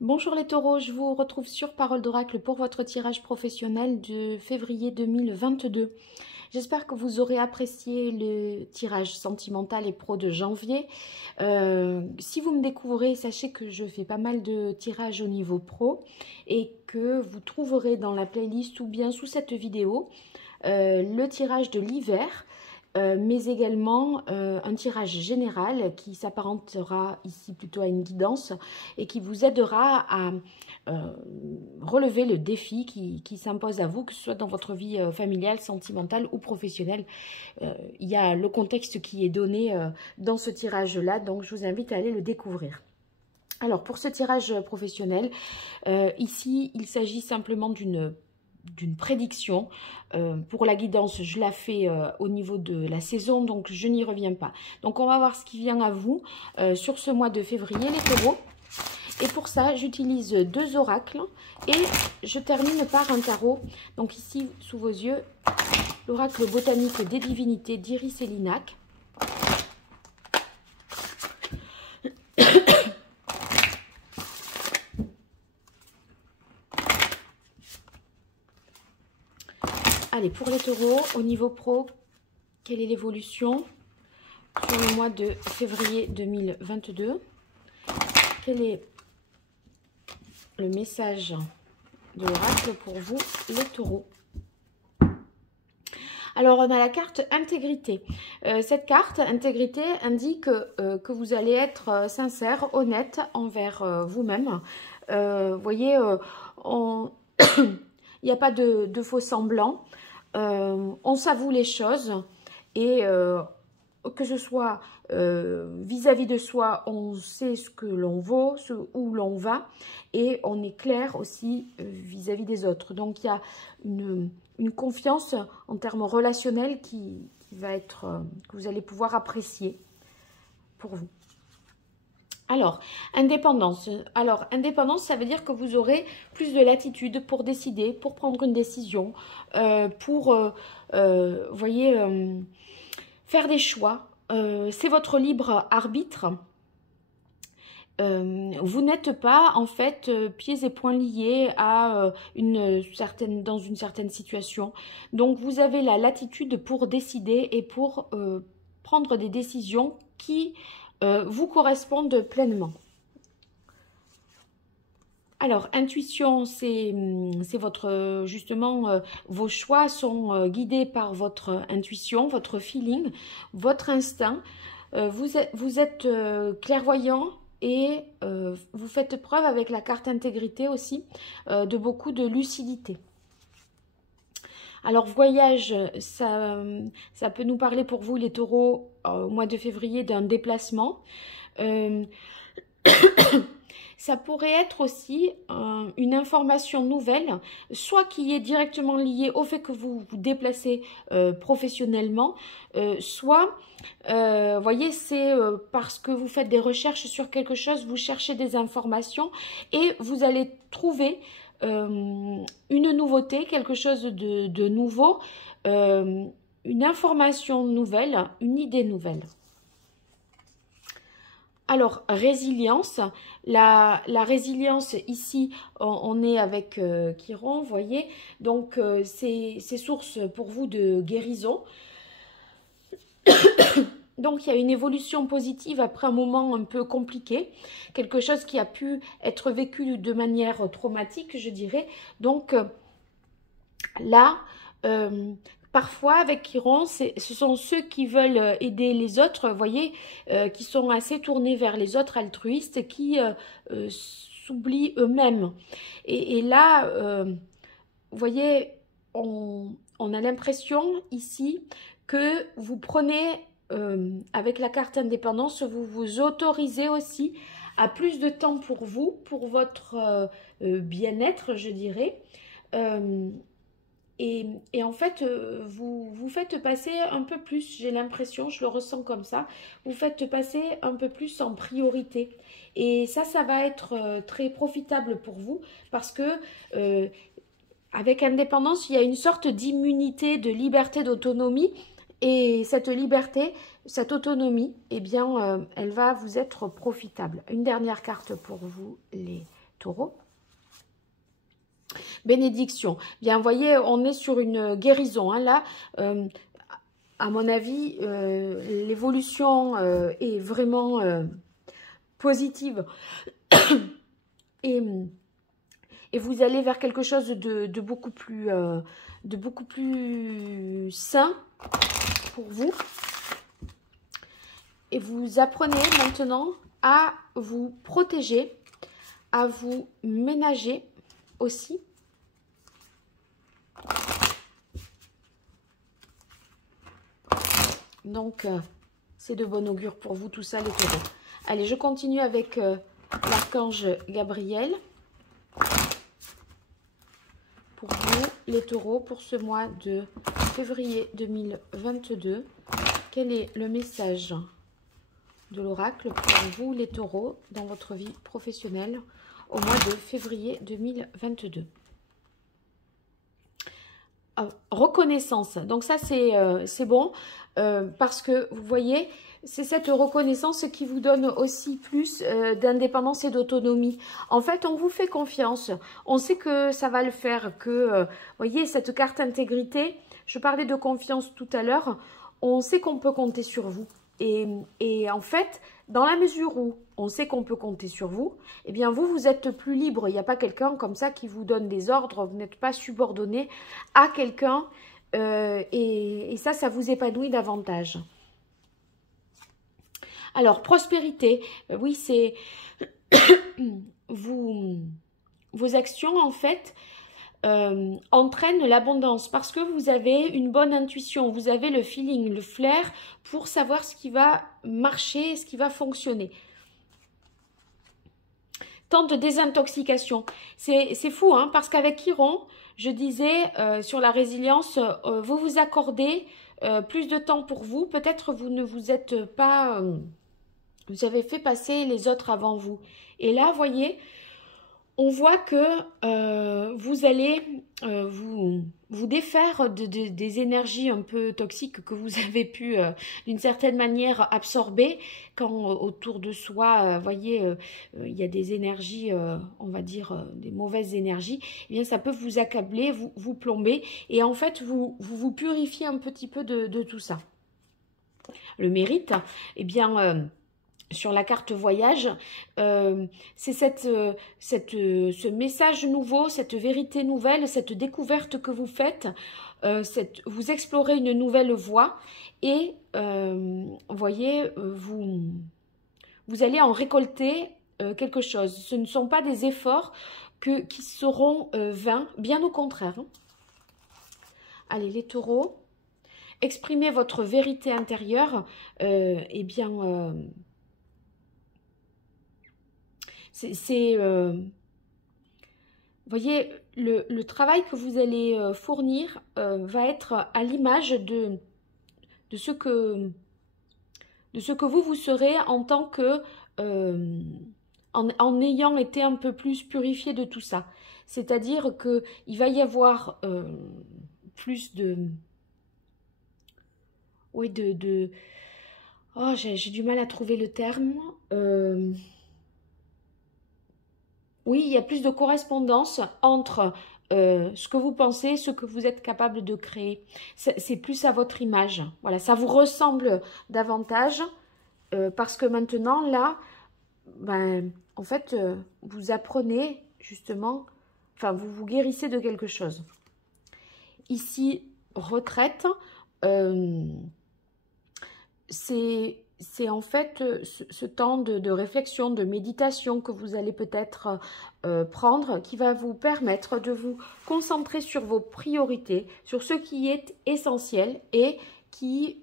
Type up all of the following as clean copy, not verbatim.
Bonjour les taureaux, je vous retrouve sur Parole d'Oracle pour votre tirage professionnel de février 2022. J'espère que vous aurez apprécié le tirage sentimental et pro de janvier. Si vous me découvrez, sachez que je fais pas mal de tirages au niveau pro et que vous trouverez dans la playlist ou bien sous cette vidéo le tirage de l'hiver. Mais également un tirage général qui s'apparentera ici plutôt à une guidance et qui vous aidera à relever le défi qui s'impose à vous, que ce soit dans votre vie familiale, sentimentale ou professionnelle. Il y a le contexte qui est donné dans ce tirage-là, donc je vous invite à aller le découvrir. Alors pour ce tirage professionnel, ici il s'agit simplement d'une prédiction. Pour la guidance, je la fais au niveau de la saison, donc je n'y reviens pas. Donc on va voir ce qui vient à vous sur ce mois de février, les taureaux. Et pour ça, j'utilise 2 oracles et je termine par un tarot. Donc ici, sous vos yeux, l'oracle botanique des divinités d'Iris et Linac. Allez, pour les taureaux, au niveau pro, quelle est l'évolution sur le mois de février 2022? Quel est le message de l'oracle pour vous, les taureaux? Alors, on a la carte intégrité. Cette carte intégrité indique que vous allez être sincère, honnête envers vous-même. Vous voyez, il n'y a pas de faux semblants. On s'avoue les choses et que ce soit vis-à-vis de soi, on sait ce que l'on vaut, où l'on va, et on est clair aussi vis-à-vis des autres. Donc il y a une confiance en termes relationnels qui va être, que vous allez pouvoir apprécier pour vous. Alors, indépendance. Alors, indépendance, ça veut dire que vous aurez plus de latitude pour décider, pour prendre une décision, voyez, faire des choix. C'est votre libre arbitre. Vous n'êtes pas, en fait, pieds et poings liés à dans une certaine situation. Donc, vous avez la latitude pour décider et pour prendre des décisions qui vous correspondent pleinement. Alors, intuition, c'est votre, justement, vos choix sont guidés par votre intuition, votre feeling, votre instinct. Vous êtes clairvoyant et vous faites preuve avec la carte intégrité aussi de beaucoup de lucidité. Alors, voyage, ça peut nous parler pour vous, les taureaux, au mois de février, d'un déplacement. Ça pourrait être aussi une information nouvelle, soit qui est directement liée au fait que vous vous déplacez professionnellement, soit, voyez, c'est parce que vous faites des recherches sur quelque chose, vous cherchez des informations et vous allez trouver une nouveauté, quelque chose de nouveau, une information nouvelle, une idée nouvelle. Alors, résilience. La résilience, ici, on est avec Chiron, vous voyez. Donc, c'est source pour vous de guérison. Donc, il y a une évolution positive après un moment un peu compliqué. Quelque chose qui a pu être vécu de manière traumatique, je dirais. Donc, là... parfois, avec Chiron, ce sont ceux qui veulent aider les autres, vous voyez, qui sont assez tournés vers les autres altruistes, qui s'oublient eux-mêmes. Et là, vous voyez, on a l'impression ici que vous prenez, avec la carte indépendance, vous vous autorisez aussi à plus de temps pour vous, pour votre bien-être, je dirais. Et en fait, vous faites passer un peu plus, j'ai l'impression, je le ressens comme ça, vous faites passer un peu plus en priorité. Et ça va être très profitable pour vous parce que avec indépendance, il y a une sorte d'immunité, de liberté, d'autonomie. Et cette liberté, cette autonomie, eh bien, elle va vous être profitable. Une dernière carte pour vous, les Taureau. Bénédiction. Bien, vous voyez, on est sur une guérison. Hein, là, à mon avis, l'évolution est vraiment positive. Et vous allez vers quelque chose de beaucoup plus sain pour vous. Et vous apprenez maintenant à vous protéger, à vous ménager aussi. Donc, c'est de bon augure pour vous tout ça, les taureaux. Allez, je continue avec l'archange Gabriel. Pour vous, les taureaux, pour ce mois de février 2022, quel est le message de l'oracle pour vous, les taureaux, dans votre vie professionnelle au mois de février 2022? Reconnaissance. Donc ça, c'est bon parce que, vous voyez, c'est cette reconnaissance qui vous donne aussi plus d'indépendance et d'autonomie. En fait, on vous fait confiance. On sait que ça va le faire, que, voyez, cette carte intégrité, je parlais de confiance tout à l'heure, on sait qu'on peut compter sur vous. Et en fait, dans la mesure où on sait qu'on peut compter sur vous, eh bien vous êtes plus libre. Il n'y a pas quelqu'un comme ça qui vous donne des ordres, vous n'êtes pas subordonné à quelqu'un et ça vous épanouit davantage. Alors, prospérité, oui, c'est vos actions en fait entraîne l'abondance parce que vous avez une bonne intuition, vous avez le feeling, le flair pour savoir ce qui va marcher, ce qui va fonctionner. Temps de désintoxication, c'est fou hein, parce qu'avec Chiron, je disais sur la résilience, vous vous accordez plus de temps pour vous, peut-être vous ne vous êtes pas, vous avez fait passer les autres avant vous. Et là, voyez, on voit que vous allez vous défaire des énergies un peu toxiques que vous avez pu, d'une certaine manière, absorber quand autour de soi, voyez, il y a des énergies, on va dire, des mauvaises énergies. Eh bien, ça peut vous accabler, vous plomber, et en fait, vous purifiez un petit peu de tout ça. Le mérite, eh bien... sur la carte voyage, c'est ce message nouveau, cette vérité nouvelle, cette découverte que vous faites, vous explorez une nouvelle voie et voyez, vous allez en récolter quelque chose. Ce ne sont pas des efforts qui seront vains, bien au contraire. Hein. Allez, les taureaux, exprimez votre vérité intérieure, eh bien... voyez, le travail que vous allez fournir va être à l'image de ce que vous serez en tant que, en ayant été un peu plus purifié de tout ça. C'est-à-dire qu'il va y avoir plus de... Oui, oh, j'ai du mal à trouver le terme. Oui, il y a plus de correspondance entre ce que vous pensez, ce que vous êtes capable de créer. C'est plus à votre image. Voilà, ça vous ressemble davantage parce que maintenant, là, ben, en fait, vous apprenez justement, enfin, vous vous guérissez de quelque chose. Ici, retraite, c'est en fait ce temps de réflexion, de méditation que vous allez peut-être prendre, qui va vous permettre de vous concentrer sur vos priorités, sur ce qui est essentiel et qui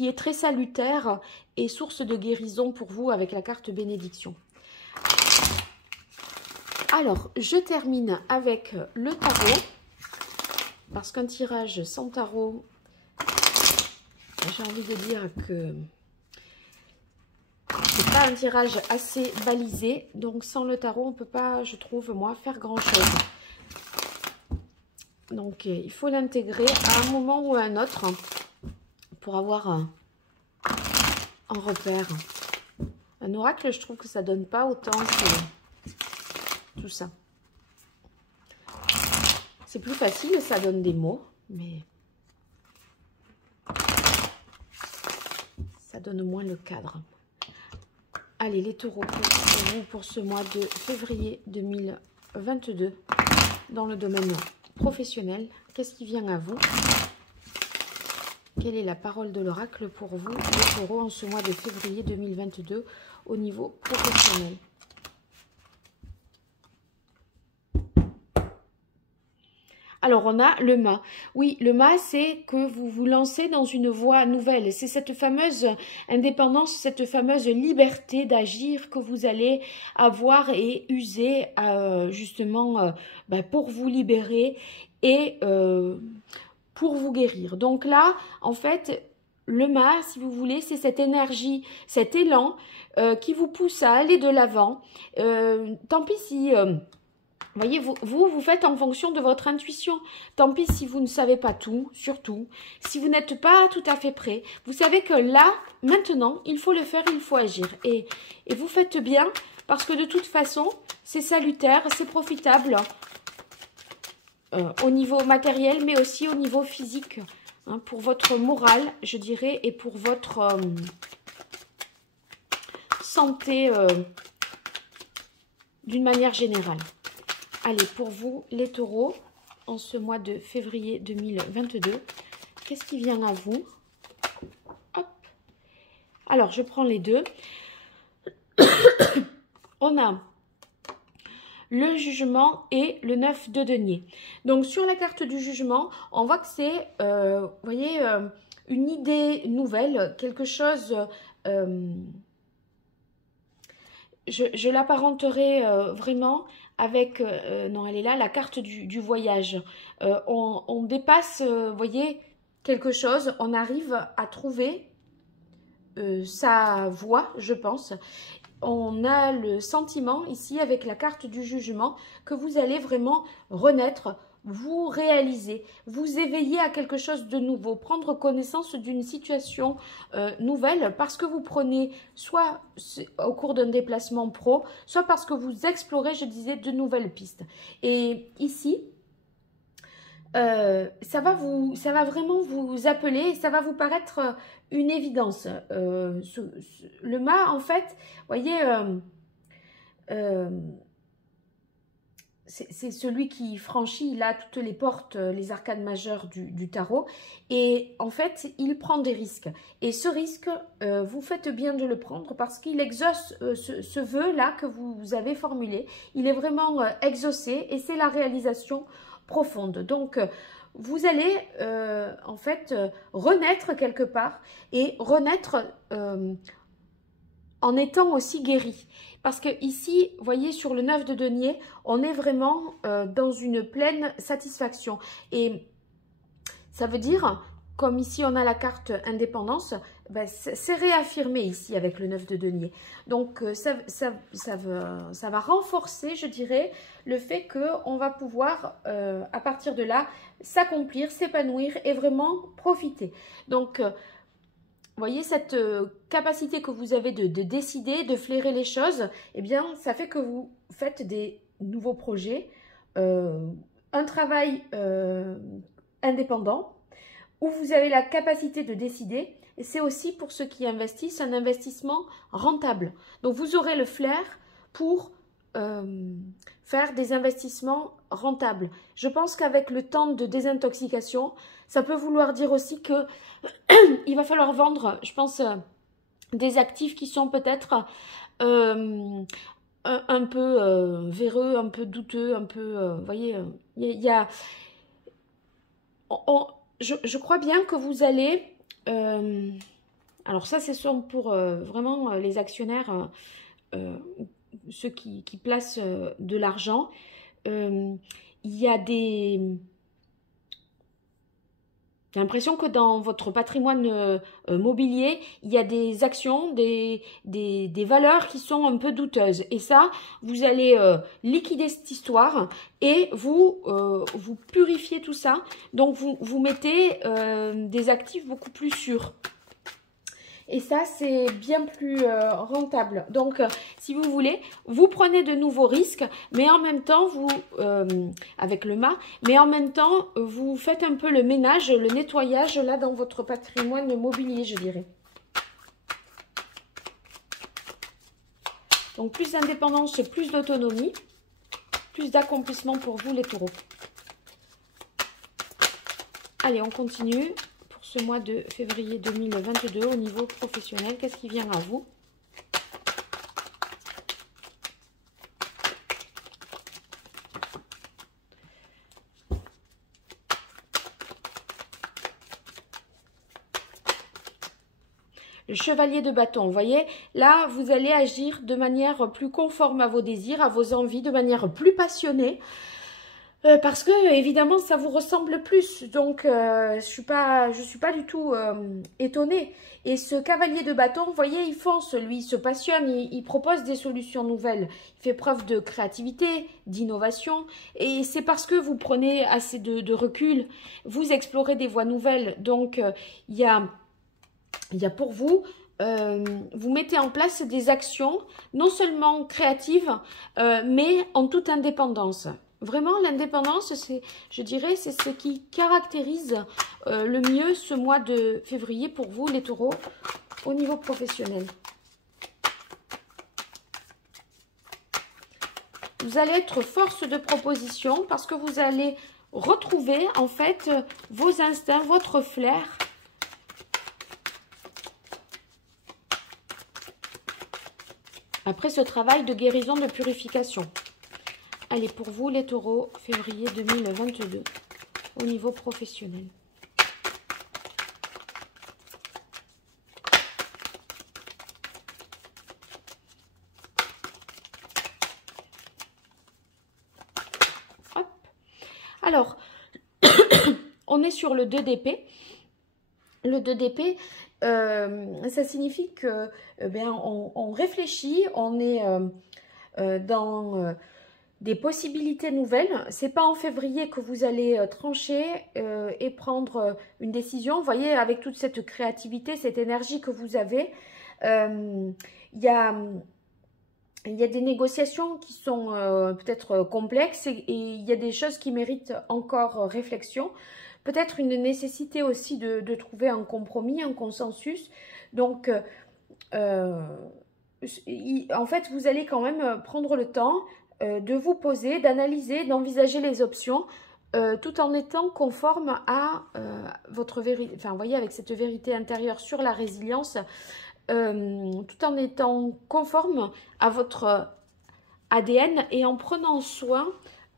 est très salutaire et source de guérison pour vous avec la carte bénédiction. Alors, je termine avec le tarot, parce qu'un tirage sans tarot, j'ai envie de dire que c'est pas un tirage assez balisé. Donc sans le tarot, on peut pas, je trouve, moi, faire grand-chose. Donc il faut l'intégrer à un moment ou à un autre pour avoir un repère. Un oracle, je trouve que ça donne pas autant que tout ça. C'est plus facile, ça donne des mots, mais ça donne moins le cadre. Allez, les taureaux, pour vous, pour ce mois de février 2022, dans le domaine professionnel, qu'est-ce qui vient à vous? Quelle est la parole de l'oracle pour vous, les taureaux, en ce mois de février 2022, au niveau professionnel? Alors, on a le mât. Oui, le mât, c'est que vous vous lancez dans une voie nouvelle. C'est cette fameuse indépendance, cette fameuse liberté d'agir que vous allez avoir et user justement pour vous libérer et pour vous guérir. Donc là, en fait, le mât, si vous voulez, c'est cette énergie, cet élan qui vous pousse à aller de l'avant. Tant pis si... Vous voyez, vous faites en fonction de votre intuition. Tant pis si vous ne savez pas tout, surtout. Si vous n'êtes pas tout à fait prêt. Vous savez que là, maintenant, il faut le faire, il faut agir. Et vous faites bien parce que de toute façon, c'est salutaire, c'est profitable au niveau matériel, mais aussi au niveau physique. Hein, pour votre morale, je dirais, et pour votre santé d'une manière générale. Allez, pour vous, les taureaux, en ce mois de février 2022, qu'est-ce qui vient à vous? Hop. Alors, je prends les deux. On a le jugement et le 9 de denier. Donc, sur la carte du jugement, on voit que c'est, vous voyez, une idée nouvelle, quelque chose... je l'apparenterai vraiment avec, non elle est là, la carte du voyage. On dépasse, vous voyez, quelque chose, on arrive à trouver sa voie, je pense. On a le sentiment ici avec la carte du jugement que vous allez vraiment renaître, vous réaliser, vous éveiller à quelque chose de nouveau, prendre connaissance d'une situation nouvelle parce que vous prenez soit au cours d'un déplacement pro, soit parce que vous explorez, je disais, de nouvelles pistes. Et ici, ça va vraiment vous appeler, ça va vous paraître une évidence. Le mât, en fait, vous voyez... c'est celui qui franchit là toutes les portes, les arcanes majeures du tarot. Et en fait, il prend des risques. Et ce risque, vous faites bien de le prendre parce qu'il exauce ce vœu-là que vous avez formulé. Il est vraiment exaucé et c'est la réalisation profonde. Donc, vous allez en fait renaître quelque part et renaître en étant aussi guéri. Parce que ici, vous voyez, sur le 9 de denier, on est vraiment dans une pleine satisfaction. Et ça veut dire, comme ici on a la carte indépendance, ben, c'est réaffirmé ici avec le 9 de denier. Donc ça va renforcer, je dirais, le fait qu'on va pouvoir, à partir de là, s'accomplir, s'épanouir et vraiment profiter. Donc... vous voyez, cette capacité que vous avez de décider, de flairer les choses, eh bien, ça fait que vous faites des nouveaux projets, un travail indépendant, où vous avez la capacité de décider. Et c'est aussi, pour ceux qui investissent, un investissement rentable. Donc, vous aurez le flair pour faire des investissements rentables. Je pense qu'avec le temps de désintoxication, ça peut vouloir dire aussi que il va falloir vendre, je pense, des actifs qui sont peut-être un peu véreux, un peu douteux, un peu, vous voyez, je crois bien que vous allez, alors ça c'est pour vraiment les actionnaires, ceux qui placent de l'argent, il y a des... J'ai l'impression que dans votre patrimoine mobilier, il y a des actions, des valeurs qui sont un peu douteuses. Et ça, vous allez liquider cette histoire et vous purifiez tout ça. Donc, vous mettez des actifs beaucoup plus sûrs. Et ça, c'est bien plus rentable. Donc, si vous voulez, vous prenez de nouveaux risques, mais en même temps, vous, avec le mât, mais en même temps, vous faites un peu le ménage, le nettoyage, là, dans votre patrimoine mobilier, je dirais. Donc, plus d'indépendance, plus d'autonomie, plus d'accomplissement pour vous, les taureaux. Allez, on continue pour ce mois de février 2022 au niveau professionnel. Qu'est-ce qui vient à vous? Le chevalier de bâton, vous voyez, là, vous allez agir de manière plus conforme à vos désirs, à vos envies, de manière plus passionnée. Parce que, évidemment, ça vous ressemble plus. Donc, je suis pas du tout étonnée. Et ce cavalier de bâton, vous voyez, il fonce, lui, il se passionne, il propose des solutions nouvelles. Il fait preuve de créativité, d'innovation. Et c'est parce que vous prenez assez de recul, vous explorez des voies nouvelles. Donc, il y a pour vous, vous mettez en place des actions non seulement créatives, mais en toute indépendance. Vraiment, l'indépendance, je dirais, c'est ce qui caractérise le mieux ce mois de février pour vous, les taureaux, au niveau professionnel. Vous allez être force de proposition parce que vous allez retrouver, en fait, vos instincts, votre flair. Après ce travail de guérison, de purification. Allez, pour vous, les taureaux, février 2022, au niveau professionnel. Hop. Alors, on est sur le 2 d'épée. Le 2 d'épée, ça signifie que on réfléchit, on est dans des possibilités nouvelles. C'est pas en février que vous allez trancher et prendre une décision. Vous voyez, avec toute cette créativité, cette énergie que vous avez, il y a des négociations qui sont peut-être complexes et il y a des choses qui méritent encore réflexion. Peut-être une nécessité aussi de trouver un compromis, un consensus. Donc, en fait, vous allez quand même prendre le temps de vous poser, d'analyser, d'envisager les options, tout en étant conforme à votre vérité, enfin, vous voyez, avec cette vérité intérieure sur la résilience, tout en étant conforme à votre ADN et en prenant soin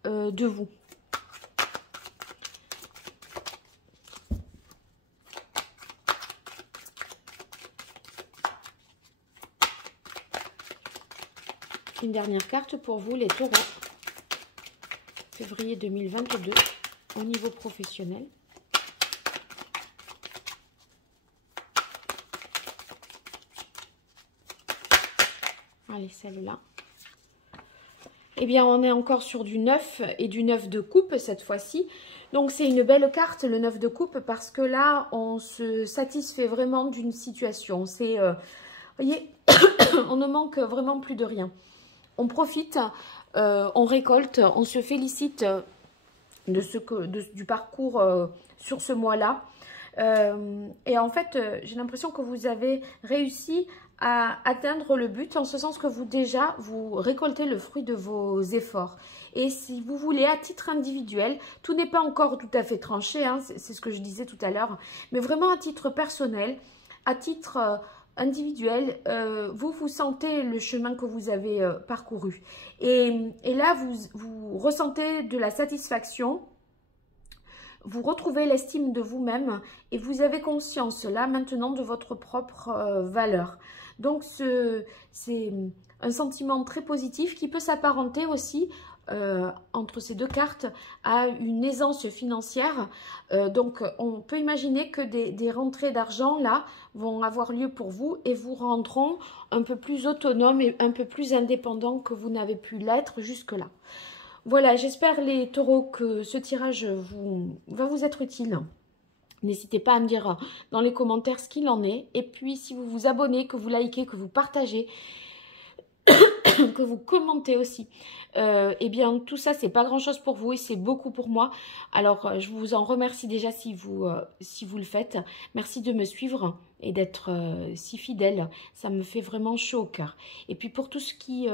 de vous. Une dernière carte pour vous, les taureaux. Février 2022, au niveau professionnel. Allez, celle-là. Eh bien, on est encore sur du 9 et du 9 de coupe cette fois-ci. Donc, c'est une belle carte, le 9 de coupe, parce que là, on se satisfait vraiment d'une situation. C'est, vous voyez, on ne manque vraiment plus de rien. On profite, on récolte, on se félicite du parcours sur ce mois-là. Et en fait, j'ai l'impression que vous avez réussi à atteindre le but, en ce sens que vous récoltez le fruit de vos efforts. Et si vous voulez, à titre individuel, tout n'est pas encore tout à fait tranché, hein, c'est ce que je disais tout à l'heure, mais vraiment à titre personnel, à titre individuel, vous sentez le chemin que vous avez parcouru. Et là, vous ressentez de la satisfaction, vous retrouvez l'estime de vous-même et vous avez conscience là maintenant de votre propre valeur. Donc, c'est un sentiment très positif qui peut s'apparenter aussi entre ces deux cartes à une aisance financière. Donc, on peut imaginer que des rentrées d'argent là vont avoir lieu pour vous et vous rendront un peu plus autonome et un peu plus indépendant que vous n'avez pu l'être jusque-là. Voilà, j'espère les taureaux que ce tirage va vous être utile N'hésitez pas à me dire dans les commentaires ce qu'il en est. Et puis, si vous vous abonnez, que vous likez, que vous partagez, que vous commentez aussi, eh bien, tout ça, c'est pas grand-chose pour vous et c'est beaucoup pour moi. Alors, je vous en remercie déjà si vous le faites. Merci de me suivre et d'être si fidèle. Ça me fait vraiment chaud au cœur. Et puis, pour tout ce qui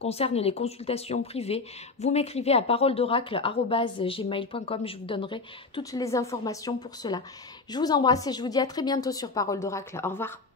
concerne les consultations privées, vous m'écrivez à paroledoracle@gmail.com. Je vous donnerai toutes les informations pour cela. Je vous embrasse et je vous dis à très bientôt sur Parole d'Oracle. Au revoir.